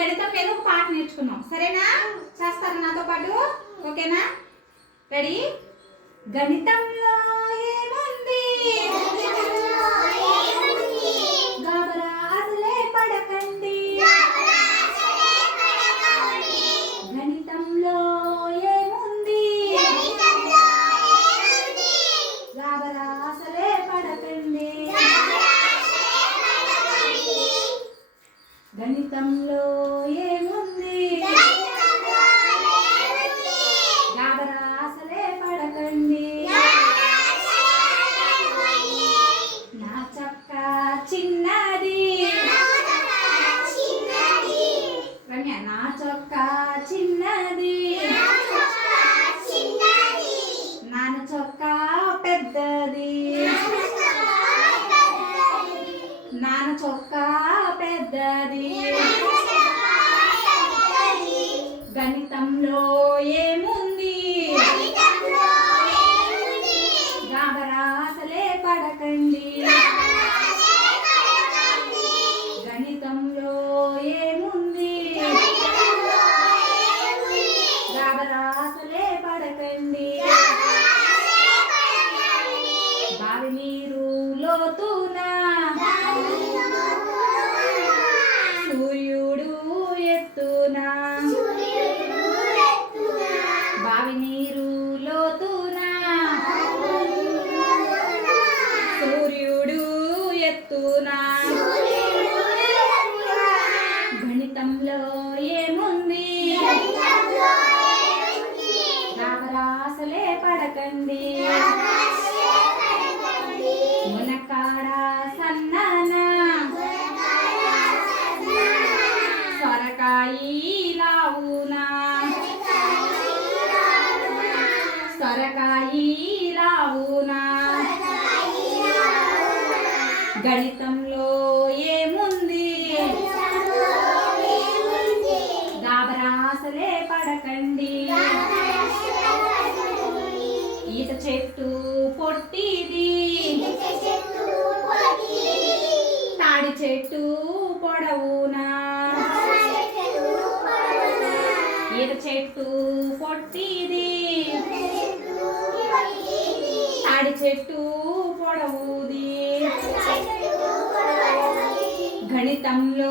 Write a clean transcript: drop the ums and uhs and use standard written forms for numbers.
గణితం మీద ఒక పాట నేర్చుకున్నాం, సరేనా? చేస్తారా నాతో పాటు? ఓకేనా? రెడీ? గణితంలో ఏముంది, గాబరా అసలే పడకండి. గణితంలో ఏముంది, గాబరా అసలే పడకండి. గణితంలో ఏముంది, గాబరా అసలే పడకండి. నా చొక్క చిన్నది, రమ్య నా చొక్క చిన్నది, నాన్న చొక్క పెద్దది. నాన్న చొక్క పెద్దది. గణితంలో ఏముంది, గాబరా అసలే పడకండి. గణితంలో ఏముంది, గాబరా అసలే పడకండి. బావి నీరు లోతున సూర్యుడు ఎత్తునా. బావి నీరు లోతున సూర్యుడు ఎత్తునా. గణితంలో ఏముంది, గాబరా అసలే పడకండి. మునకాడ సన్నన సొరకాయి లావునా. సొరకాయి లావునా. గణితంలో ఏముంది, గాబరా అసలే పడకండి. ఈత చెట్టు పొట్టిది, తాడి చెట్టు పొడవునా. ఈత చెట్టు పొట్టిది, తాడి చెట్టు పొడవుది. గణితంలో